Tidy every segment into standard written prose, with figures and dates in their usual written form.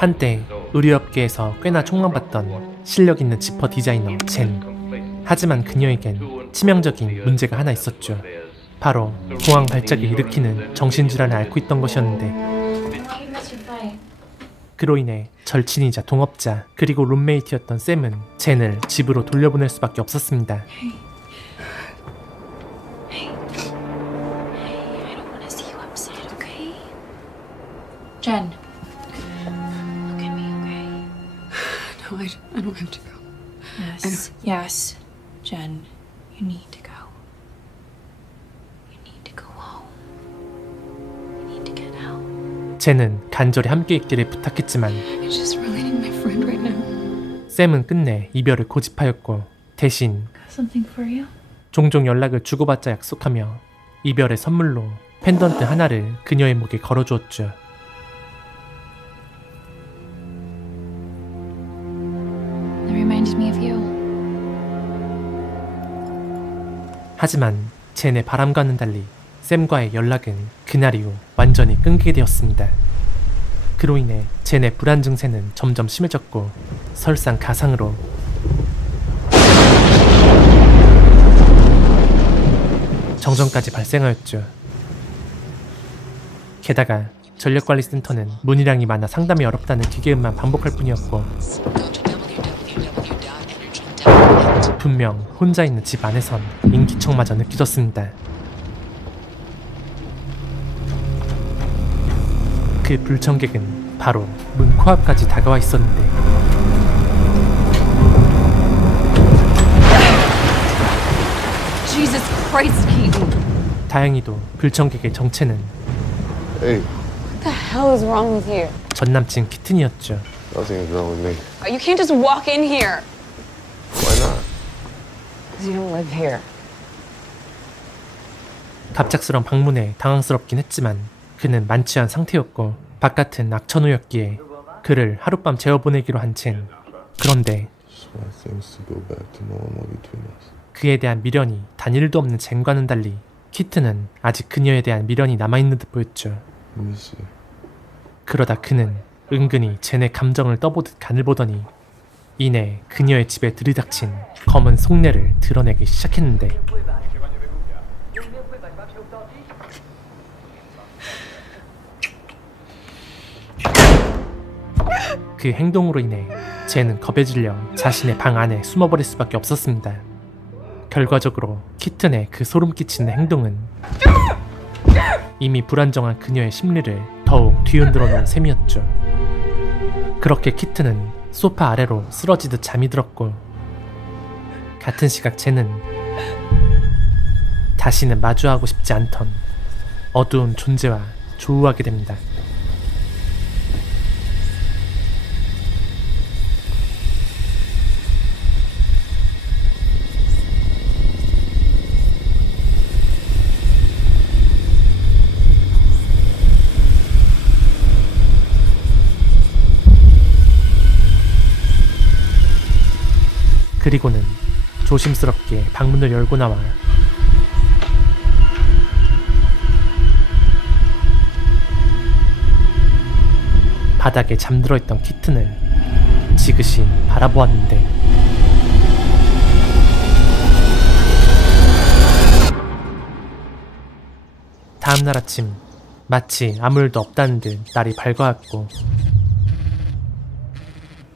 한때 의류업계에서 꽤나 촉망받던 실력 있는 지퍼 디자이너 젠. 하지만 그녀에겐 치명적인 문제가 하나 있었죠. 바로 공황 발작을 일으키는 정신질환을 앓고 있던 것이었는데, 그로 인해 절친이자 동업자 그리고 룸메이트였던 샘은 젠을 집으로 돌려보낼 수밖에 없었습니다. Jen, look at me, okay? No, I don't have to go. Yes, Jen, you need to go. You need to go home. You need to get out. 젠은 간절히 함께 있기를 부탁했지만 I just really need my friend right now. 샘은 끝내 이별을 고집하였고, 대신 Got something for you? 종종 연락을 주고받자 약속하며 이별의 선물로 펜던트 하나를 그녀의 목에 걸어주었죠. It reminds me of you. 하지만 젠의 바람과는 달리 샘과의 연락은 그날 이후 완전히 끊기게 되었습니다. 그로 인해 젠의 불안 증세는 점점 심해졌고 설상가상으로 정전까지 발생하였죠. 게다가 전력관리센터는 문의량이 많아 상담이 어렵다는 기계음만 반복할 뿐이었고, 분명 혼자 있는 집 안에선 인기척마저 느껴졌습니다. 그 불청객은 바로 문 코앞까지 다가와 있었는데, Jesus Christ, Keaton! 다행히도 불청객의 정체는 Hey, What the hell is wrong with you? 전남친 키튼이었죠. nothing is wrong with me. You can't just walk in here. Why not? Because you don't live here. 갑작스런 방문에 당황스럽긴 했지만 그는 만취한 상태였고 바깥은 악천후였기에 그를 하룻밤 재워보내기로 한 젠. 그런데 Just want things to go back to normal between us. 그에 대한 미련이 단 1도 없는 젠과는 달리 키튼은 아직 그녀에 대한 미련이 남아있는 듯 보였죠. Miss you. 그러다 그는 은근히 젠의 감정을 떠보듯 간을 보더니 이내 그녀의 집에 들이닥친 검은 속내를 드러내기 시작했는데, 그 행동으로 인해 젠은 겁에 질려 자신의 방 안에 숨어버릴 수밖에 없었습니다. 결과적으로 키튼의 그 소름 끼치는 행동은 이미 불안정한 그녀의 심리를 더욱 뒤흔들어 놓은 셈이었죠. 그렇게 키튼은 소파 아래로 쓰러지듯 잠이 들었고, 같은 시각 젠은 다시는 마주하고 싶지 않던 어두운 존재와 조우하게 됩니다. 그리고는 조심스럽게 방문을 열고 나와 바닥에 잠들어 있던 키튼을 지그시 바라보았는데, 다음날 아침 마치 아무 일도 없다는 듯 날이 밝아왔고,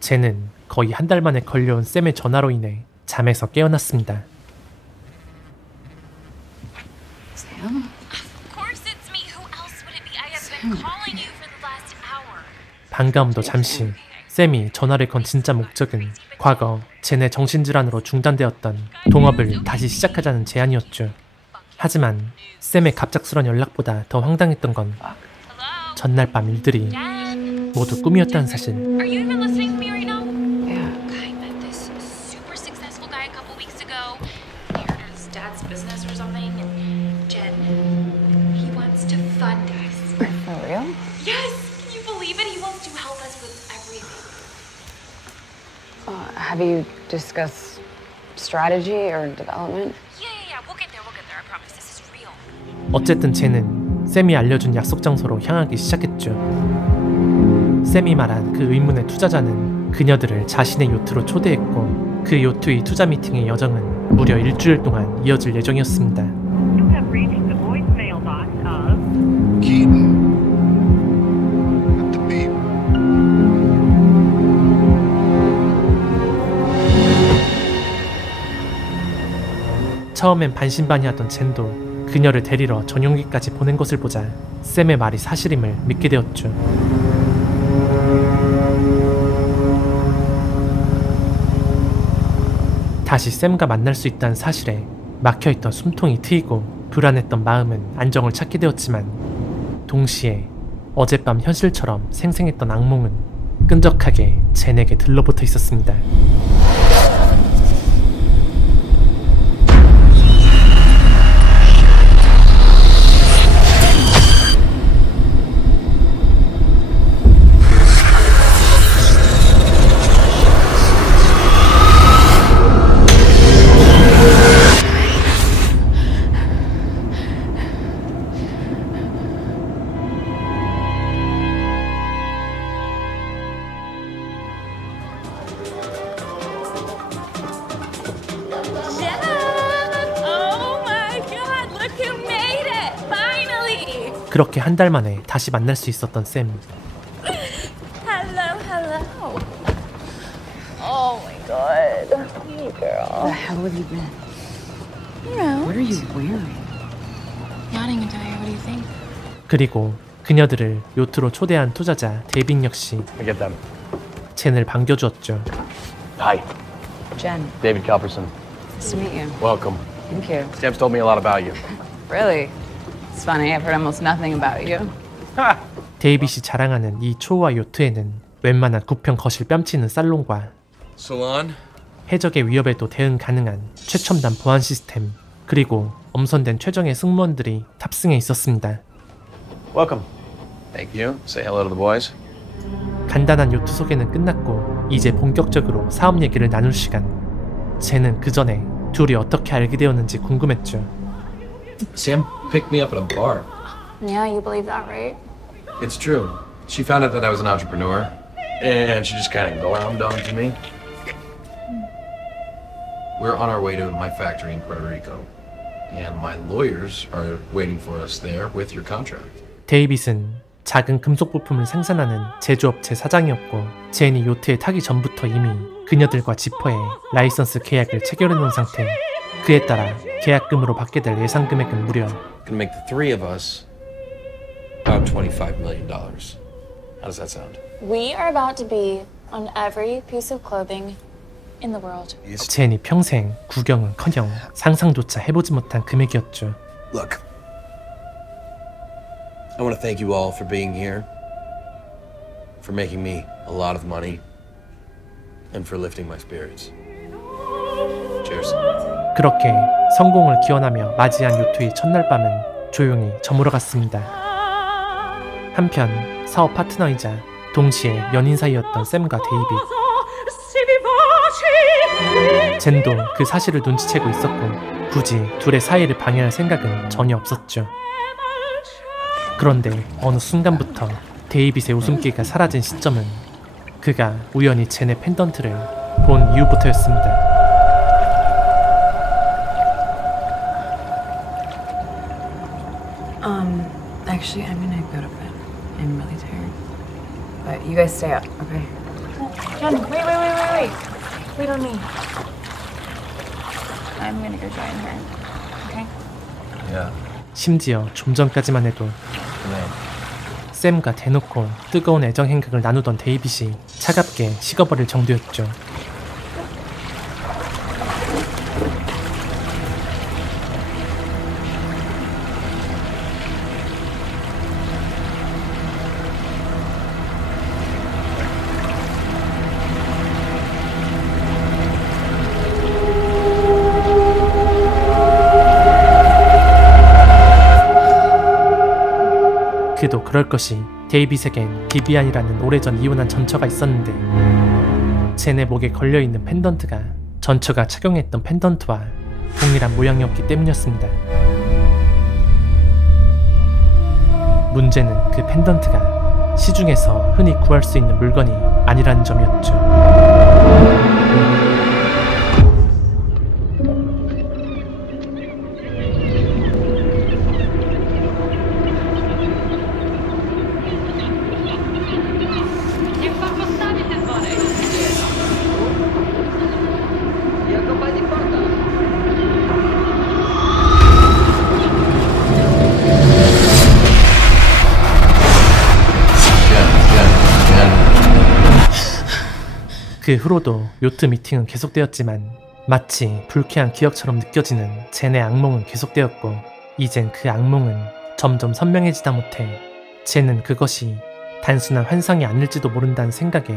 젠은 거의 한 달 만에 걸려온 샘의 전화로 인해 잠에서 깨어났습니다. Sam? Of course it's me. Who else would it be? I have been calling you for the last hour. 반가움도 잠시. 샘이 전화를 건 진짜 목적은 과거 젠의 정신질환으로 중단되었던 동업을 다시 시작하자는 제안이었죠. 하지만 샘의 갑작스런 연락보다 더 황당했던 건 전날 밤 일들이 모두 꿈이었다는 사실. Are you even listening to me right now? Yeah. I met this super successful guy a couple weeks ago. He heard of his dad's business or something, and Jen, he wants to fund us. For real? Yes, can you believe it? He wants to help us with everything. Have you discussed strategy or development? Yeah. We'll get there. I promise. This is real. 어쨌든 젠은 샘이 알려준 약속 장소로 향하기 시작했죠. 샘이 말한 그 의문의 투자자는 그녀들을 자신의 요트로 초대했고 그 요트 위 투자 미팅의 여정은 무려 일주일 동안 이어질 예정이었습니다. You have reached the voicemail box of Keaton. At the beep. 처음엔 반신반의하던 젠도 그녀를 데리러 전용기까지 보낸 것을 보자 샘의 말이 사실임을 믿게 되었죠. 다시 샘과 만날 수 있다는 사실에 막혀있던 숨통이 트이고 불안했던 마음은 안정을 찾게 되었지만 동시에 어젯밤 현실처럼 생생했던 악몽은 끈적하게 젠에게 들러붙어 있었습니다. 그렇게 한 달 만에 다시 만날 수 있었던 샘. Hello, hello. Oh my god. Hey, girl. Where the hell have you been? You know, What are you wearing? yachting attire. What do you think? 그리고 그녀들을 요트로 초대한 투자자 데이빗 역시 I get them. 젠을 반겨주었죠. Hi, Jen, David Kelperson. nice to meet you. Welcome. Thank you. Sam's told me a lot about you. Really? It's funny, I've heard almost nothing about you. 데이빗이 자랑하는 이 초호화 요트에는 웬만한 구평 거실 뺨치는 살롱과 Salon? 해적의 위협에도 대응 가능한 최첨단 보안 시스템 그리고 엄선된 최정예 승무원들이 탑승해 있었습니다. Welcome. Thank you. Say hello to the boys. 간단한 요트 소개는 끝났고 이제 본격적으로 사업 얘기를 나눌 시간. 젠은 그 전에 둘이 어떻게 알게 되었는지 궁금했죠. Sam picked me up at a bar. Yeah, you believe that, right? It's true. She found out that I was an entrepreneur, and she just kind of glommed onto me. We're on our way to my factory in Puerto Rico, and my lawyers are waiting for us there with your contract. 데이빗은 작은 금속 부품을 생산하는 제조업체 사장이었고 젠이 요트에 타기 전부터 이미 그녀들과 지퍼에 라이선스 계약을 체결해 놓은 상태. 그에 따라 계약금으로 받게 될 예상 금액은 무려 Gonna make the three of us about $25 million. How does that sound? We are about to be on every piece of clothing in the world. 젠이 평생 구경은커녕 상상조차 해보지 못한 금액이었죠. Look, I want to thank you all for being here, for making me a lot of money, and for lifting my spirits. Cheers. 그렇게 성공을 기원하며 맞이한 요트의 첫날 밤은 조용히 저물어갔습니다. 한편 사업 파트너이자 동시에 연인 사이였던 샘과 데이빗. 젠도 그 사실을 눈치채고 있었고 굳이 둘의 사이를 방해할 생각은 전혀 없었죠. 그런데 어느 순간부터 데이빗의 웃음기가 사라진 시점은 그가 우연히 젠의 펜던트를 본 이후부터였습니다. Actually, I'm gonna go to bed. I'm really tired. But you guys stay up, okay? Jen, wait. Wait on me. I'm gonna go join her. Okay? Yeah. 심지어 좀 전까지만 해도 샘과 대놓고 뜨거운 애정 행각을 나누던 데이빗이 차갑게 식어버릴 정도였죠. 그도 그럴 것이 데이빗에겐 비비안이라는 오래전 이혼한 전처가 있었는데 젠의 목에 걸려있는 펜던트가 전처가 착용했던 펜던트와 동일한 모양이었기 때문이었습니다. 문제는 그 펜던트가 시중에서 흔히 구할 수 있는 물건이 아니라는 점이었죠. 그 후로도 요트 미팅은 계속되었지만 마치 불쾌한 기억처럼 느껴지는 젠의 악몽은 계속되었고 이젠 그 악몽은 점점 선명해지다 못해 젠은 그것이 단순한 환상이 아닐지도 모른다는 생각에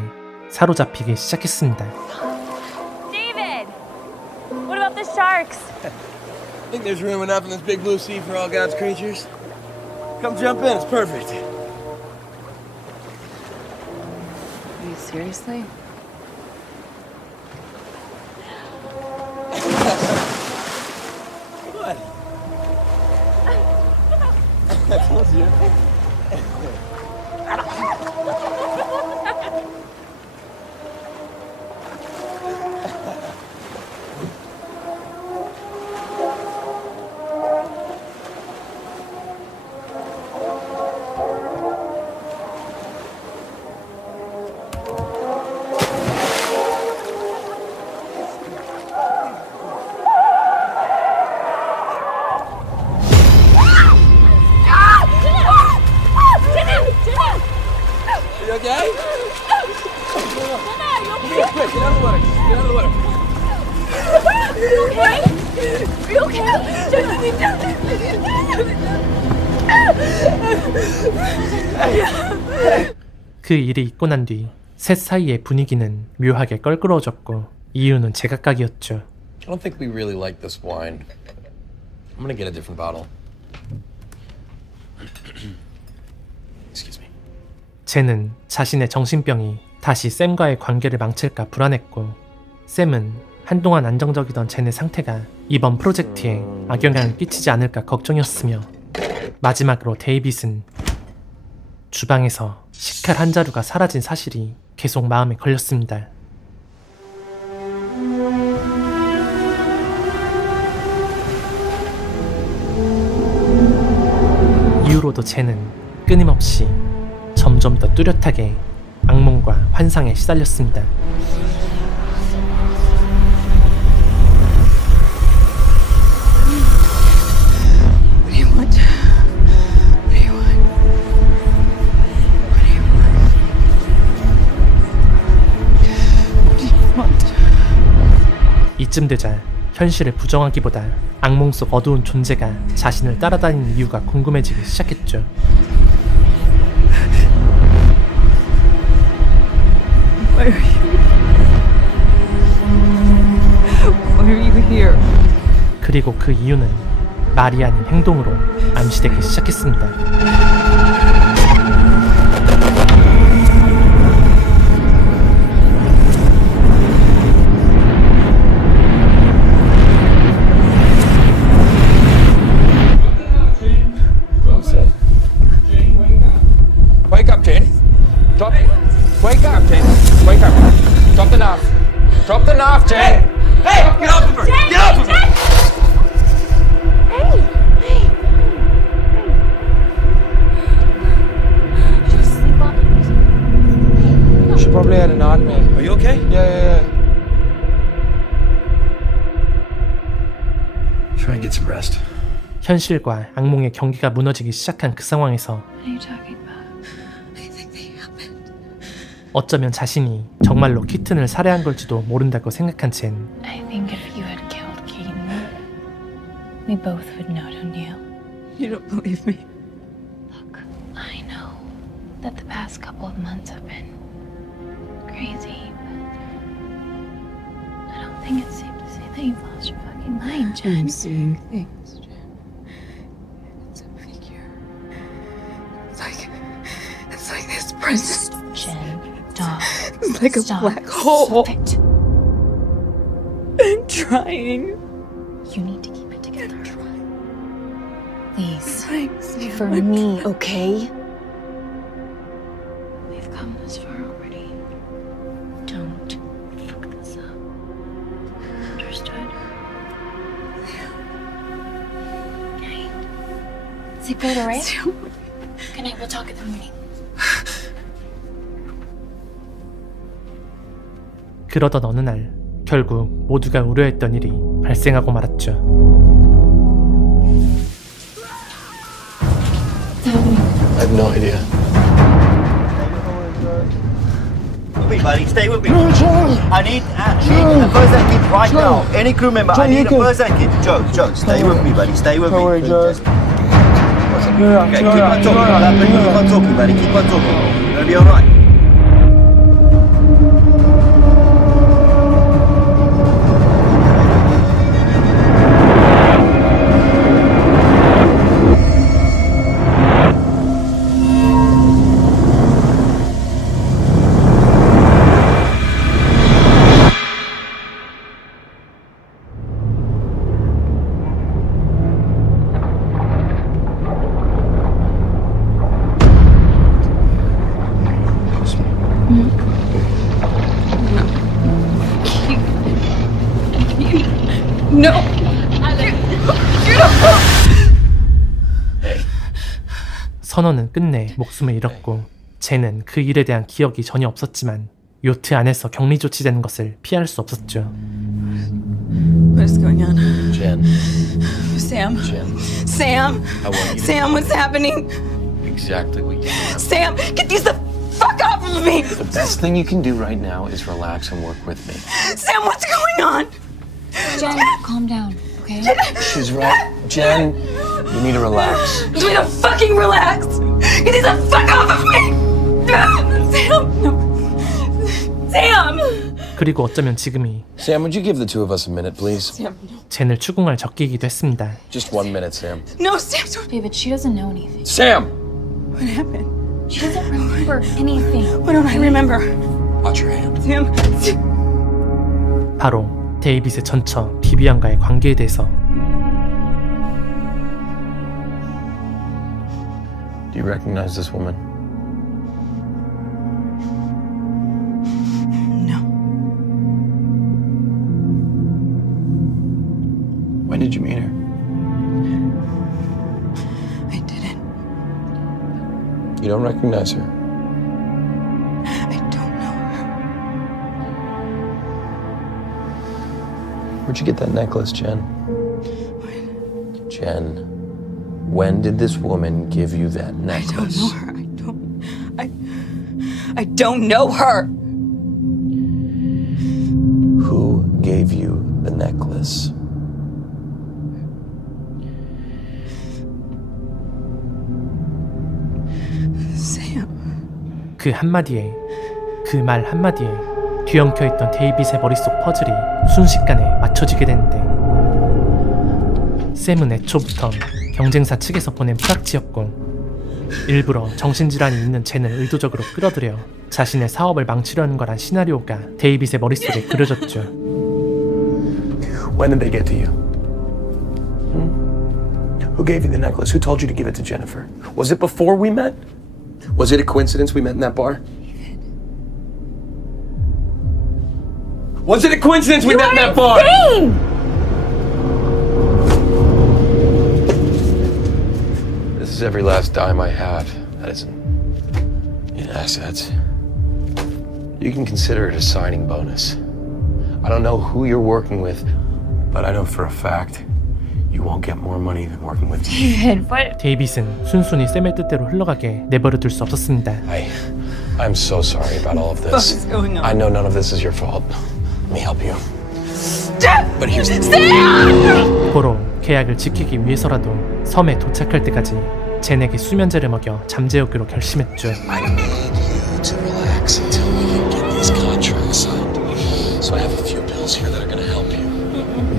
사로잡히기 시작했습니다. David! What about the sharks? Think there's room enough in this big blue sea for all God's creatures? Come jump in, it's perfect. Are you seriously? What? I told you. You okay? Quick, get out of the water. Get out of the water. Are you okay? 그 일이 있고 난 뒤 셋 사이의 분위기는 묘하게 껄끄러워졌고 이유는 제각각이었죠. I don't think we really like this wine. I'm gonna get a different bottle. Excuse me. 젠은 자신의 정신병이 다시 샘과의 관계를 망칠까 불안했고 샘은 한동안 안정적이던 젠의 상태가 이번 프로젝트에 악영향을 끼치지 않을까 걱정이었으며 마지막으로 데이빗은 주방에서 식칼 한 자루가 사라진 사실이 계속 마음에 걸렸습니다. 이후로도 젠은 끊임없이 점점 더 뚜렷하게 악몽과 환상에 시달렸습니다. What do you want? What do you want? What do you want? What do you want? 이쯤 되자 현실을 부정하기보다 악몽 속 어두운 존재가 자신을 따라다니는 이유가 궁금해지기 시작했죠. Why are you here? 그리고 그 이유는 말이 아닌 행동으로 암시되기 시작했습니다. Wake up, Jane. Drop. Wake up, Jane. Wake up. Drop the knife. Drop the knife, Jane. Hey, get off of her! Get off of her! She probably had a nightmare. Are you okay? Yeah. Try and get some rest. 현실과 악몽의 경계가 무너지기 시작한 그 상황에서 What are you talking about? I think they happened. 어쩌면 자신이 정말로 키튼을 살해한 걸지도 모른다고 생각한 젠. I think if you had killed Keaton, we both would know, don't you? You don't believe me. Look, I know that the past couple of months have been crazy, but I don't think it's safe to say that you've lost your fucking mind, Jen. I'm seeing things, Jen. It's a figure. It's like this presence. Jen, stop. It's like a Stop. black hole. Stop it. I'm trying. You need to keep it together. Please. Trying, Sam. For me, okay? Sleep good, alright? Good night. We'll talk in the morning. 그러던 어느 날 결국 모두가 우려했던 일이 발생하고 말았죠. I have no idea. Buddy, stay with me. I need a first aid kit right now. Any crew member, I need a first aid kit. Joe, stay with me, buddy. Stay with me. Okay, keep on talking. Keep on talking, buddy. Keep on talking. You're gonna be alright. No. 선원은 끝내 목숨을 잃었고 젠은 그 일에 대한 기억이 전혀 없었지만 요트 안에서 격리 조치되는 것을 피할 수 없었죠. What is going on? Jen. Sam? Jen. Sam? I want you to Sam, what's happening? exactly what you want. Sam, get these the fuck off of me! The best thing you can do right now is relax and work with me. Sam, what's going on? Jen, calm down, okay? She's right. Jen, you need to relax. Do me to fucking relax! Get these the fuck off of me! Sam! No. Sam! 그리고 어쩌면 지금이 Sam, would you give the two of us a minute, please? Sam, no. 젠을 추궁할 적기이기도 했습니다. Just 1 minute, Sam. No, Sam, don't. David, she doesn't know anything. Sam! What happened? She doesn't remember anything. What don't I remember? Watch your hand. Sam? 바로 데이빗의 전처 비비안과의 관계에 대해서. Do you recognize this woman? No. When did you meet her? I didn't. You don't recognize her? I don't know her. Where'd you get that necklace, Jen? What? Jen, when did this woman give you that I don't necklace? know her. I don't know her. Who gave you the necklace? Sam. 그 한마디에, 그 말 한마디에 뒤엉켜있던 데이빗의 머릿속 퍼즐이 순식간에 맞춰지게 되는데 샘은 애초부터 경쟁사 측에서 보낸 프락치였고 일부러 정신질환이 있는 젠을 의도적으로 끌어들여 자신의 사업을 망치려는 거란 시나리오가 데이빗의 머릿속에 그려졌죠. When did they get to you? Who gave you the necklace? Who told you to give it to Jennifer? Was it before we met? Was it a coincidence we met in that bar? Was it a coincidence we met in that bar? This is every last dime I have. That isn't in assets. You can consider it a signing bonus. I don't know who you're working with, but I know for a fact you won't get more money than working with me. David, what? 데이빗은 순순히 샘의 뜻대로 흘러가게 내버려둘 수 없었습니다. I'm so sorry about all of What this. is going on? I know none of this is your fault. Let me help you. But here's the Sam! 고로 계약을 지키기 위해서라도 섬에 도착할 때까지 젠에게 수면제를 먹여 잠재우기로 결심했죠. I need you to relax until we can get these contracts signed. So I have a few pills here that are going to help you.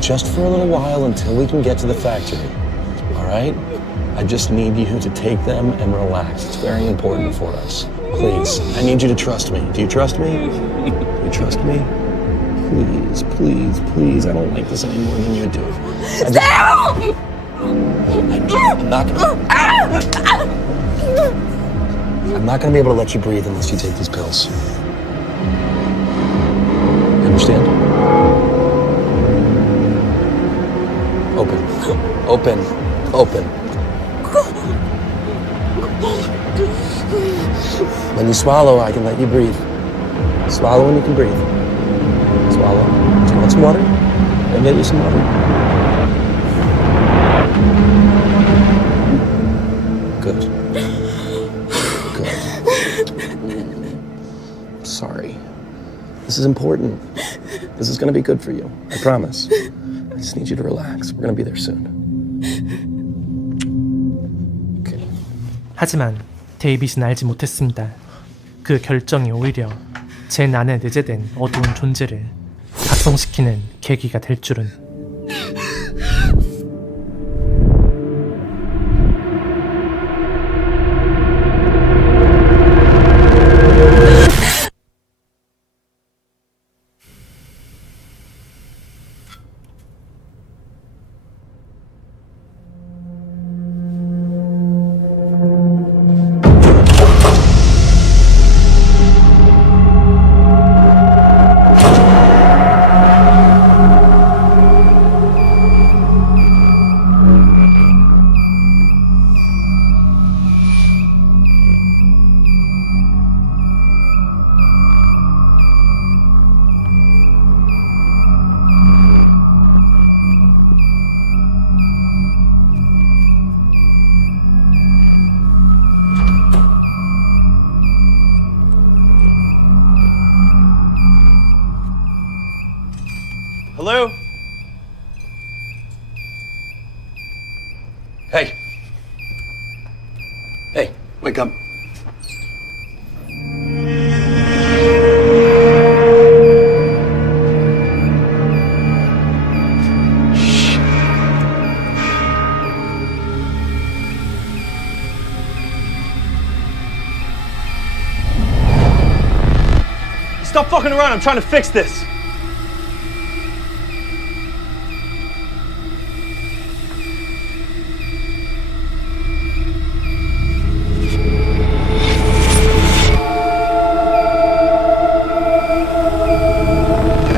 Just for a little while until we can get to the factory. All right? I just need you to take them and relax. It's very important for us. Please, I need you to trust me. Do you trust me? Do you trust me? Please, please, please. I don't like this any more than you do. Sam! I'm not going to be able to let you breathe unless you take these pills. You understand? Open. Open. Open. When you swallow, I can let you breathe. Swallow when you can breathe. Swallow. Do you want some water? I can get you some water. Good. Good. Sorry. This is important. This is gonna be good for you. I promise. I just need you to relax. We're gonna be there soon. Okay. 하지만 데이빗은 알지 못했습니다. 그 결정이 오히려 젠 안에 내재된 어두운 존재를 각성시키는 계기가 될 줄은. Hello? Hey. Hey, wake up. Shh. Stop fucking around, I'm trying to fix this.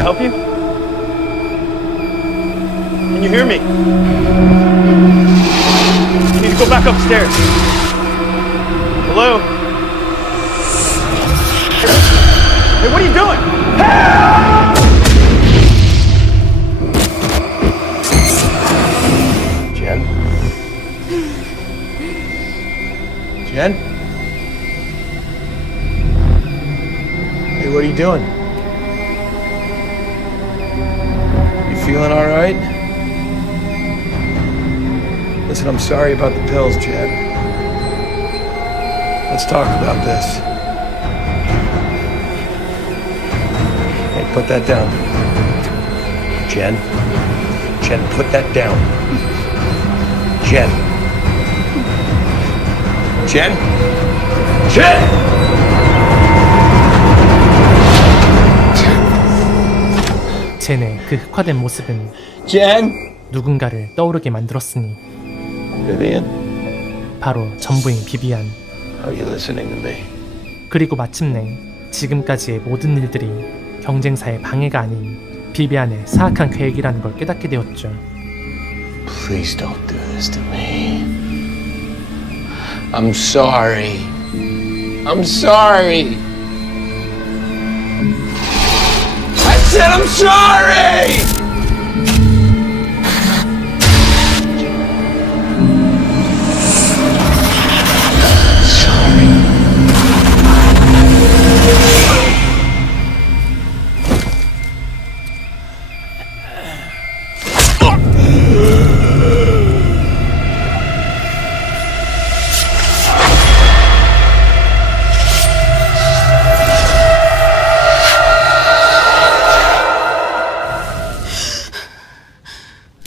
Help you? Can you hear me? You need to go back upstairs. Hello? Hey, what are you doing? Help! Jen? Jen? Hey, what are you doing? Feeling all right? Listen, I'm sorry about the pills, Jen. Let's talk about this. Hey, put that down. Jen. Jen, put that down. Jen. Jen. Jen! 젠의 그 흑화된 모습은 Jen! 누군가를 떠오르게 만들었으니 Vivian? 바로 전부인 비비안. Are you listening to me? 그리고 마침내 지금까지의 모든 일들이 경쟁사의 방해가 아닌 비비안의 사악한 계획이라는 걸 깨닫게 되었죠. Please don't do this to me. I'm sorry. I'm sorry. I said I'm sorry!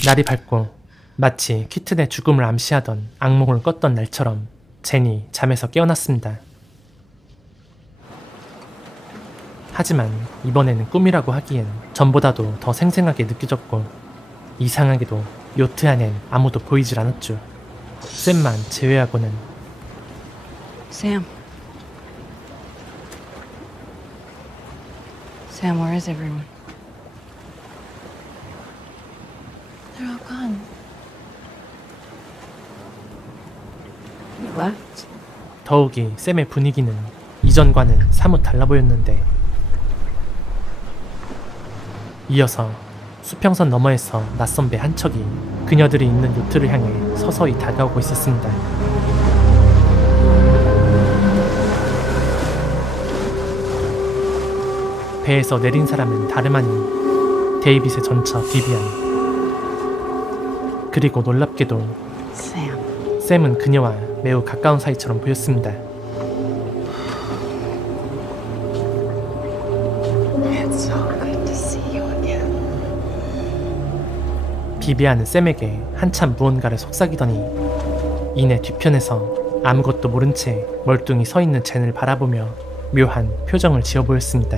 날이 밝고 마치 키튼의 죽음을 암시하던 악몽을 꿨던 날처럼 젠이 잠에서 깨어났습니다. 하지만 이번에는 꿈이라고 하기엔 전보다도 더 생생하게 느껴졌고 이상하게도 요트 안엔 아무도 보이질 않았죠. 샘만 제외하고는. Sam. Sam, where is everyone? They're all gone. You left? 더 더욱이 샘의 분위기는 이전과는 사뭇 달라 보였는데, 이어서 수평선 너머에서 낯선 배 한 척이 그녀들이 있는 요트를 향해 서서히 다가오고 있었습니다. 배에서 내린 사람은 다름 아닌 데이빗의 전처 비비안. 그리고 놀랍게도 샘은 그녀와 매우 가까운 사이처럼 보였습니다. 비비안은 샘에게 한참 무언가를 속삭이더니 이내 뒤편에서 아무것도 모른 채 멀뚱히 서 있는 젠을 바라보며 묘한 표정을 지어 보였습니다.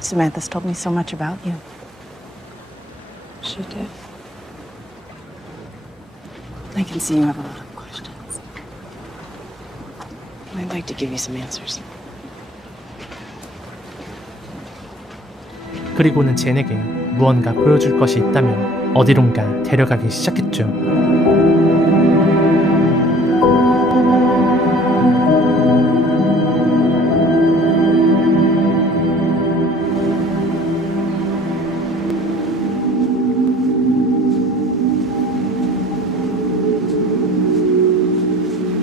Samantha's told me so much about you. She did. I can see you have a lot of questions. I'd like to give you some answers. 그리고는 젠에게 무언가 보여줄 것이 있다며 어디론가 데려가기 시작했죠.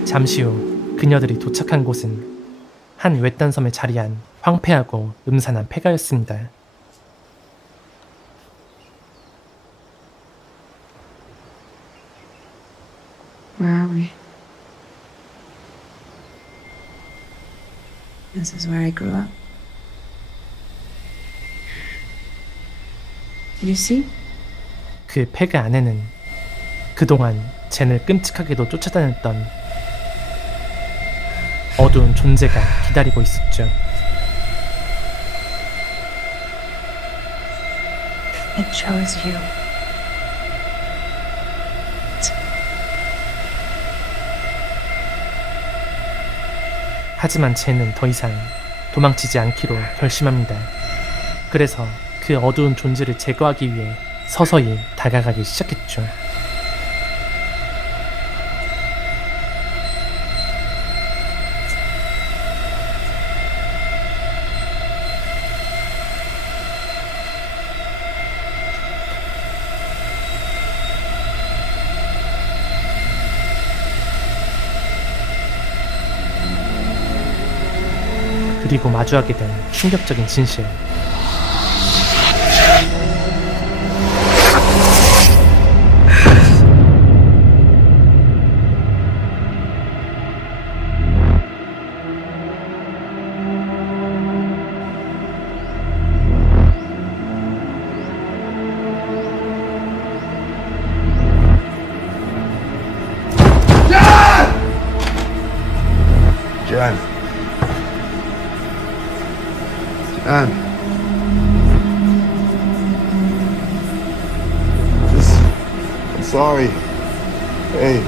잠시 후 그녀들이 도착한 곳은 한 외딴 섬에 자리한 황폐하고 음산한 폐가였습니다. Where are we? This is where I grew up. Did you see? 그 폐가 안에는 그동안 젠을 끔찍하게도 쫓아다녔던 어두운 존재가 기다리고 있었죠. It chose you. 하지만 젠은 더 이상 도망치지 않기로 결심합니다. 그래서 그 어두운 존재를 제거하기 위해 서서히 다가가기 시작했죠. 그리고 마주하게 된 충격적인 진실. Jen. I'm sorry. Hey.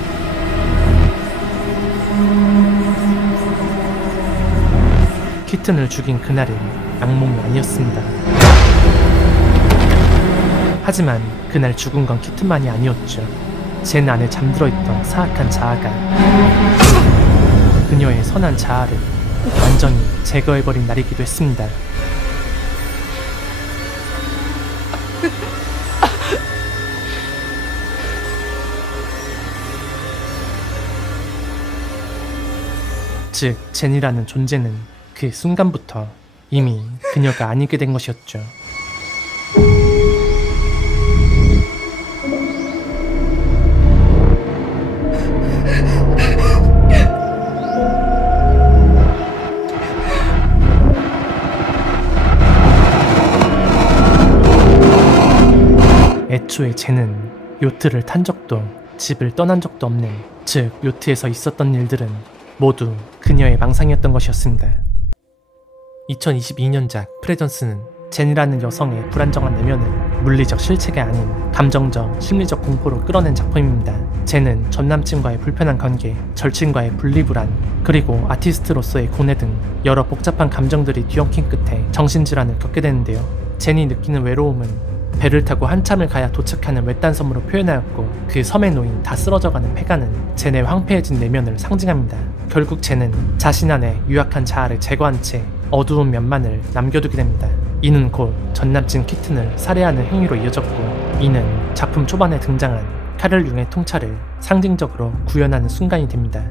키튼을 죽인 그날은 악몽이 아니었습니다. 하지만 그날 죽은 건 키튼만이 아니었죠. 젠 안에 잠들어있던 사악한 자아가 그녀의 선한 자아를 완전히 제거해버린 날이기도 했습니다. 즉, 젠이라는 존재는 그 순간부터 이미 그녀가 아니게 된 것이었죠. 애초에 쟤는 요트를 탄 적도 집을 떠난 적도 없는, 즉 요트에서 있었던 일들은 모두 그녀의 망상이었던 것이었습니다. 2022년작 프레전스는 젠이라는 여성의 불안정한 내면을 물리적 실체가 아닌 감정적, 심리적 공포로 끌어낸 작품입니다. 젠은 전남친과의 불편한 관계, 절친과의 분리불안, 그리고 아티스트로서의 고뇌 등 여러 복잡한 감정들이 뒤엉킨 끝에 정신질환을 겪게 되는데요. 젠이 느끼는 외로움은 배를 타고 한참을 가야 도착하는 외딴 섬으로 표현하였고, 그 섬에 놓인 다 쓰러져가는 폐가는 젠의 황폐해진 내면을 상징합니다. 결국 젠은 자신 안에 유약한 자아를 제거한 채 어두운 면만을 남겨두게 됩니다. 이는 곧 전남친 키튼을 살해하는 행위로 이어졌고, 이는 작품 초반에 등장한 칼을 융의 통찰을 상징적으로 구현하는 순간이 됩니다.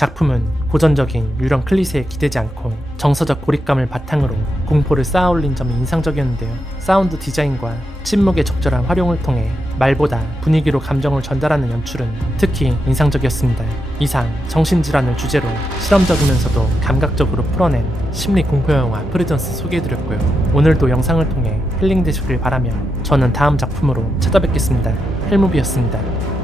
작품은 고전적인 유령 클리셰에 기대지 않고 정서적 고립감을 바탕으로 공포를 쌓아올린 점이 인상적이었는데요. 사운드 디자인과 침묵의 적절한 활용을 통해 말보다 분위기로 감정을 전달하는 연출은 특히 인상적이었습니다. 이상 정신질환을 주제로 실험적이면서도 감각적으로 풀어낸 심리 공포 영화 프레전스 소개해드렸고요. 오늘도 영상을 통해 힐링되시길 바라며 저는 다음 작품으로 찾아뵙겠습니다. 헬무비였습니다.